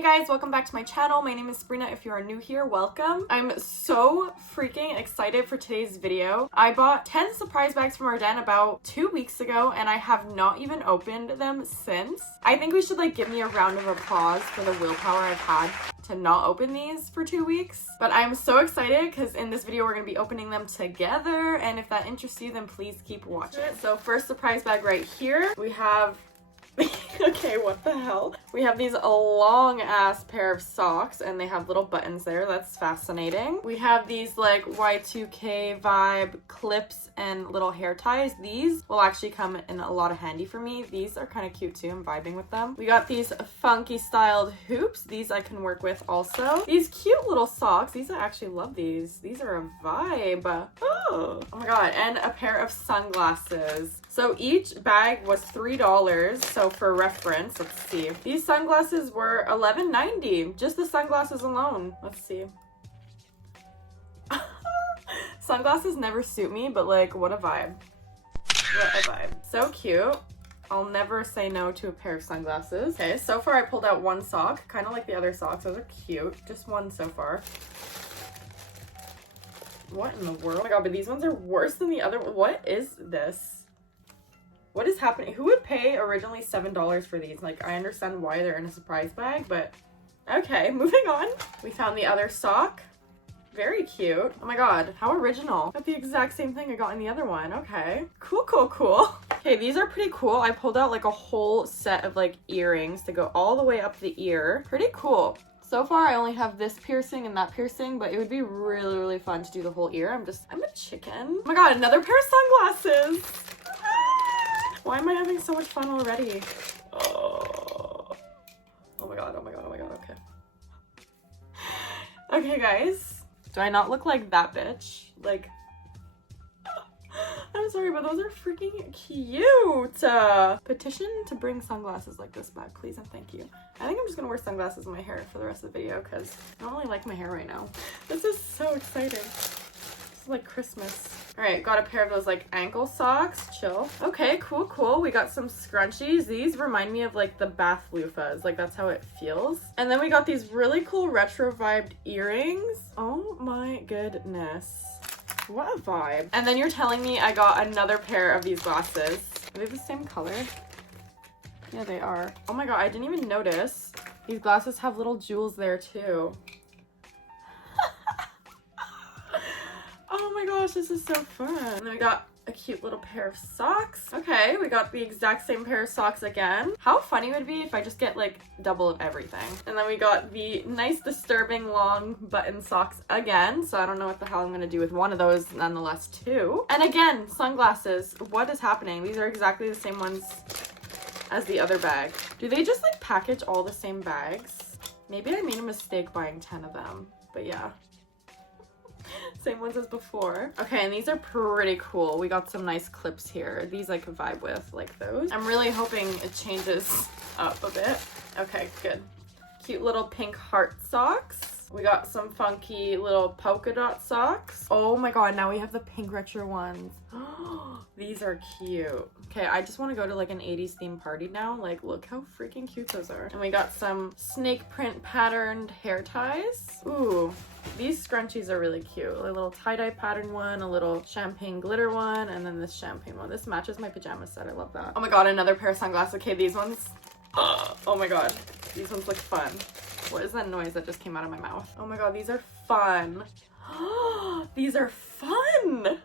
Hey guys, welcome back to my channel. My name is Sabrina. If you are new here, welcome. I'm so freaking excited for today's video. I bought 10 surprise bags from Ardene about 2 weeks ago and I have not even opened them since. I think we should give me a round of applause for the willpower I've had to not open these for 2 weeks. But I'm so excited because in this video we're going to be opening them together, and if that interests you then please keep watching. So first surprise bag right here, we have okay, what the hell? We have these long ass pair of socks and they have little buttons there. That's fascinating. We have these Y2K vibe clips and little hair ties. These will actually come in a lot of handy for me. These are kind of cute too. I'm vibing with them. We got these funky styled hoops. These I can work with also. These cute little socks. These I actually love these. These are a vibe. Oh my god. And a pair of sunglasses. So each bag was $3. So for reference, let's see. These sunglasses were $11.90. Just the sunglasses alone. Let's see. Sunglasses never suit me, but what a vibe. What a vibe. So cute. I'll never say no to a pair of sunglasses. Okay, so far I pulled out one sock, kind of like the other socks. Those are cute. Just one so far. What in the world? Oh my god, but these ones are worse than the other. What is this? What is happening? Who would pay originally $7 for these? I understand why they're in a surprise bag, but okay, moving on. We found the other sock. Very cute. Oh my god, how original. Got the exact same thing I got in the other one. Okay. Cool, cool, cool. Okay, these are pretty cool. I pulled out a whole set of earrings to go all the way up the ear. Pretty cool. So far, I only have this piercing and that piercing, but it would be really, really fun to do the whole ear. I'm a chicken. Oh my god, another pair of sunglasses. Why am I having so much fun already? Oh my god, oh my god, oh my god, okay. Okay, guys. Do I not look like that bitch? I'm sorry, but those are freaking cute. Petition to bring sunglasses like this back, please and thank you. I think I'm just gonna wear sunglasses in my hair for the rest of the video because I don't really like my hair right now. This is so exciting. It's like Christmas. All right, got a pair of those ankle socks. Chill. Okay, cool, cool. We got some scrunchies. These remind me of the bath loofahs. That's how it feels. And then we got these really cool retro vibed earrings. Oh my goodness. What a vibe. And then you're telling me I got another pair of these glasses. Are they the same color? Yeah, they are. Oh my god, I didn't even notice. These glasses have little jewels there too. Oh my gosh, this is so fun. And then we got a cute little pair of socks. Okay, we got the exact same pair of socks again. How funny would it be if I just get double of everything? And then we got the nice disturbing long button socks again. So I don't know what the hell I'm gonna do with one of those, nonetheless too. And again, sunglasses. What is happening? These are exactly the same ones as the other bag. Do they just package all the same bags? Maybe I made a mistake buying 10 of them, but yeah. Same ones as before. Okay, and these are pretty cool. We got some nice clips here. These I could vibe with, those. I'm really hoping it changes up a bit. Okay, good. Cute little pink heart socks. We got some funky little polka dot socks. Oh my god, now we have the pink retro ones. These are cute. Okay, I just want to go to an 80s themed party now. Look how freaking cute those are. And we got some snake print patterned hair ties. Ooh, these scrunchies are really cute. A little tie-dye pattern one, a little champagne glitter one, and then this champagne one. This matches my pajama set. I love that. Oh my god, another pair of sunglasses. Okay, these ones. Oh my god, these ones look fun. What is that noise that just came out of my mouth? Oh my god, these are fun. These are fun.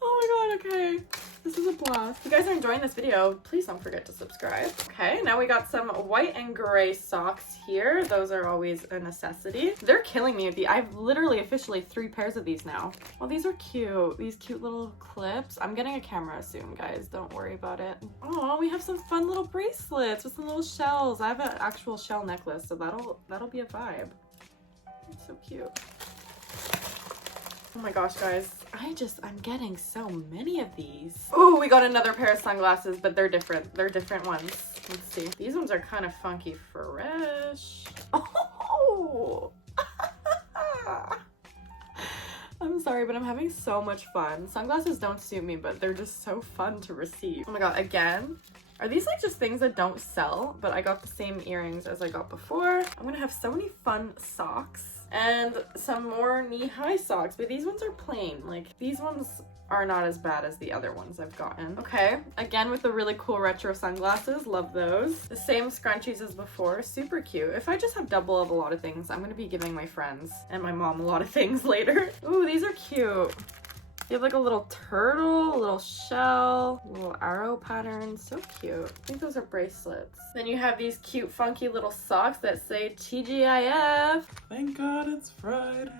Oh my god, okay. This is a blast. If you guys are enjoying this video, please don't forget to subscribe. Okay, now we got some white and gray socks here. Those are always a necessity. They're killing me with these. I've literally officially 3 pairs of these now. Well, these are cute. These cute little clips. I'm getting a camera soon, guys. Don't worry about it. Oh, we have some fun little bracelets with some little shells. I have an actual shell necklace, so that'll be a vibe. It's so cute. Oh my gosh, guys. I'm getting so many of these. Oh, we got another pair of sunglasses, but they're different. They're different ones. Let's see. These ones are kind of funky fresh. Oh! I'm sorry, but I'm having so much fun. Sunglasses don't suit me, but they're just so fun to receive. Oh my god, again, Are these like just things that don't sell? But I got the same earrings as I got before. I'm gonna have so many fun socks and some more knee-high socks, but these ones are plain. Like these ones are not as bad as the other ones I've gotten. Okay, again with the really cool retro sunglasses, love those. The same scrunchies as before, super cute. If I just have double of a lot of things, I'm gonna be giving my friends and my mom a lot of things later. Ooh, these are cute. You have like a little turtle, a little shell, a little arrow pattern, so cute. I think those are bracelets. Then you have these cute funky little socks that say TGIF. Thank God it's Friday.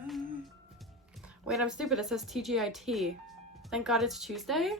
Wait, I'm stupid, it says TGIT. Thank God it's Tuesday?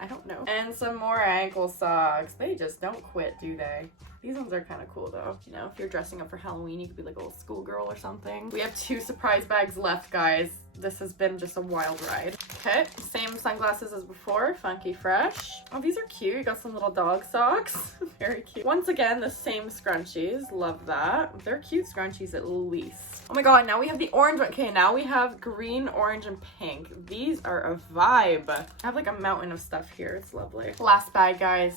I don't know. And some more ankle socks. They just don't quit, do they? These ones are kind of cool though. You know, if you're dressing up for Halloween, you could be like a little schoolgirl or something. We have 2 surprise bags left, guys. This has been just a wild ride. Okay, same sunglasses as before, funky fresh. Oh, these are cute. You got some little dog socks. Very cute. Once again, the same scrunchies. Love that. They're cute scrunchies at least. Oh my god, now we have the orange one. Okay, now we have green, orange, and pink. These are a vibe. I have like a mountain of stuff here. It's lovely. Last bag, guys.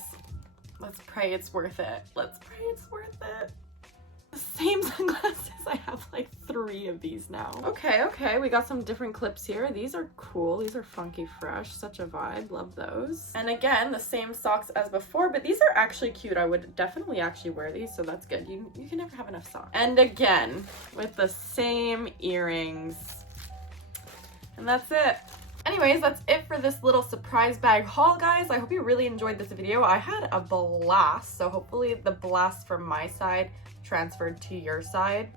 Let's pray it's worth it. Let's pray it's worth it. The same sunglasses. I have like 3 of these now. Okay, we got some different clips here. These are cool. These are funky fresh. Such a vibe. Love those. And again, the same socks as before, but these are actually cute. I would definitely actually wear these, so that's good. You can never have enough socks. And again, with the same earrings. And that's it. Anyways, that's it for this little surprise bag haul, guys. I hope you really enjoyed this video. I had a blast, so hopefully the blast from my side transferred to your side,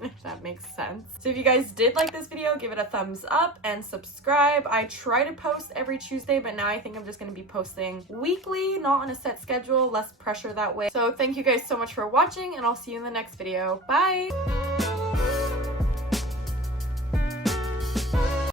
if that makes sense. So if you guys did like this video, give it a thumbs up and subscribe. I try to post every Tuesday, but now I think I'm just going to be posting weekly, not on a set schedule, less pressure that way. So thank you guys so much for watching, and I'll see you in the next video. Bye!